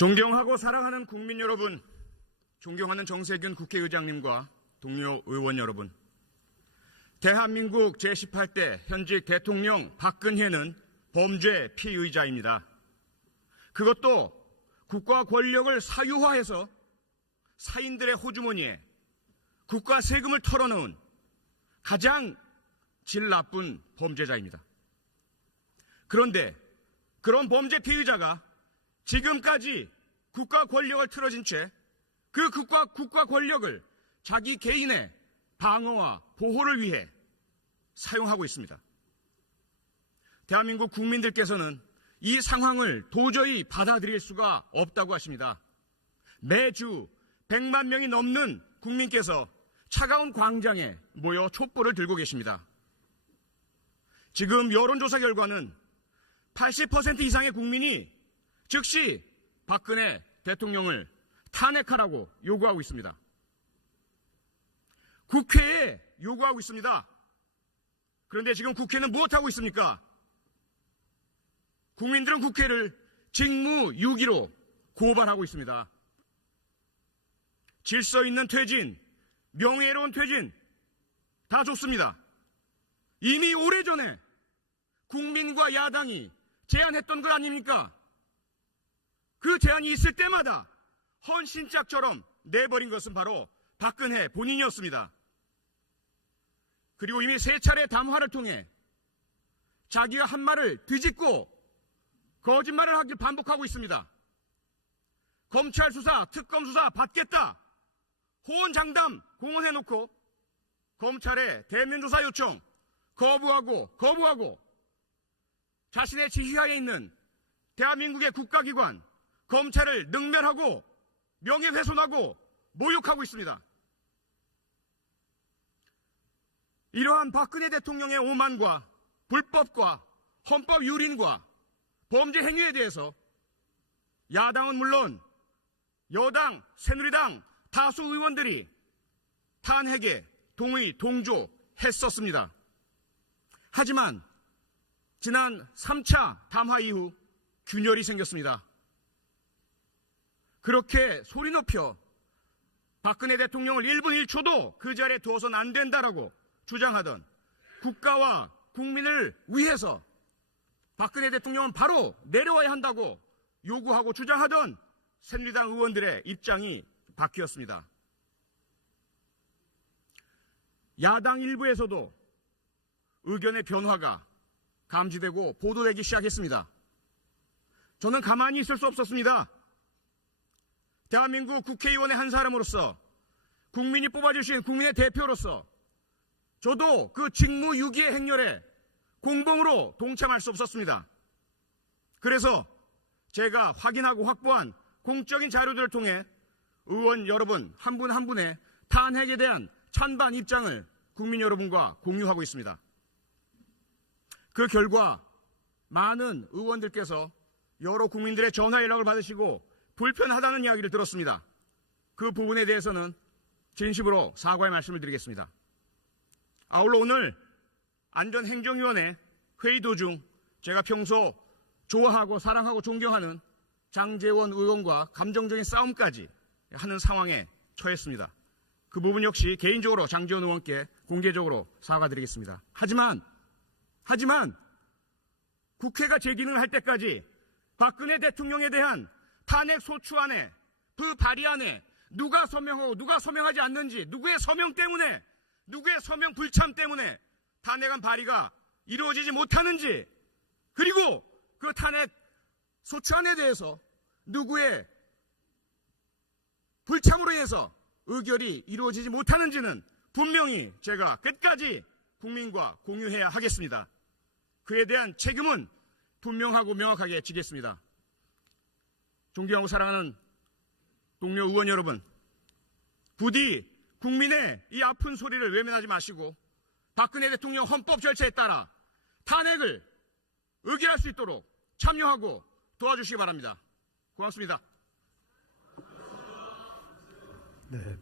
존경하고 사랑하는 국민 여러분, 존경하는 정세균 국회의장님과 동료 의원 여러분, 대한민국 제18대 현직 대통령 박근혜는 범죄 피의자입니다. 그것도 국가 권력을 사유화해서 사인들의 호주머니에 국가 세금을 털어넣은 가장 질 나쁜 범죄자입니다. 그런데 그런 범죄 피의자가 지금까지 국가 권력을 틀어진 채 그 국가 권력을 자기 개인의 방어와 보호를 위해 사용하고 있습니다. 대한민국 국민들께서는 이 상황을 도저히 받아들일 수가 없다고 하십니다. 매주 100만 명이 넘는 국민께서 차가운 광장에 모여 촛불을 들고 계십니다. 지금 여론조사 결과는 80% 이상의 국민이 즉시 박근혜 대통령을 탄핵하라고 요구하고 있습니다. 국회에 요구하고 있습니다. 그런데 지금 국회는 무엇하고 있습니까? 국민들은 국회를 직무유기로 고발하고 있습니다. 질서 있는 퇴진, 명예로운 퇴진 다 좋습니다. 이미 오래전에 국민과 야당이 제안했던 것 아닙니까? 그 제안이 있을 때마다 헌신짝처럼 내버린 것은 바로 박근혜 본인이었습니다. 그리고 이미 3차례 담화를 통해 자기가 한 말을 뒤집고 거짓말을 하길 반복하고 있습니다. 검찰 수사, 특검 수사 받겠다. 호언장담 공언해놓고 검찰의 대면조사 요청 거부하고 자신의 지휘하에 있는 대한민국의 국가기관 검찰을 능멸하고 명예훼손하고 모욕하고 있습니다. 이러한 박근혜 대통령의 오만과 불법과 헌법 유린과 범죄 행위에 대해서 야당은 물론 여당, 새누리당 다수 의원들이 탄핵에 동의, 동조했었습니다. 하지만 지난 3차 담화 이후 균열이 생겼습니다. 그렇게 소리 높여 박근혜 대통령을 1분 1초도 그 자리에 두어서는 안 된다라고 주장하던 국가와 국민을 위해서 박근혜 대통령은 바로 내려와야 한다고 요구하고 주장하던 새누리당 의원들의 입장이 바뀌었습니다. 야당 일부에서도 의견의 변화가 감지되고 보도되기 시작했습니다. 저는 가만히 있을 수 없었습니다. 대한민국 국회의원의 한 사람으로서 국민이 뽑아주신 국민의 대표로서 저도 그 직무유기의 행렬에 공범으로 동참할 수 없었습니다. 그래서 제가 확인하고 확보한 공적인 자료들을 통해 의원 여러분 한 분 한 분의 탄핵에 대한 찬반 입장을 국민 여러분과 공유하고 있습니다. 그 결과 많은 의원들께서 여러 국민들의 전화 연락을 받으시고 불편하다는 이야기를 들었습니다. 그 부분에 대해서는 진심으로 사과의 말씀을 드리겠습니다. 아울러 오늘 안전행정위원회 회의 도중 제가 평소 좋아하고 사랑하고 존경하는 장제원 의원과 감정적인 싸움까지 하는 상황에 처했습니다. 그 부분 역시 개인적으로 장제원 의원께 공개적으로 사과드리겠습니다. 하지만 국회가 제 기능을 할 때까지 박근혜 대통령에 대한 탄핵 소추안에 그 발의안에 누가 서명하고 누가 서명하지 않는지 누구의 서명 때문에 누구의 서명 불참 때문에 탄핵안 발의가 이루어지지 못하는지 그리고 그 탄핵 소추안에 대해서 누구의 불참으로 인해서 의결이 이루어지지 못하는지는 분명히 제가 끝까지 국민과 공유해야 하겠습니다. 그에 대한 책임은 분명하고 명확하게 지겠습니다. 존경하고 사랑하는 동료 의원 여러분, 부디 국민의 이 아픈 소리를 외면하지 마시고 박근혜 대통령 헌법 절차에 따라 탄핵을 의결할 수 있도록 참여하고 도와주시기 바랍니다. 고맙습니다. 네.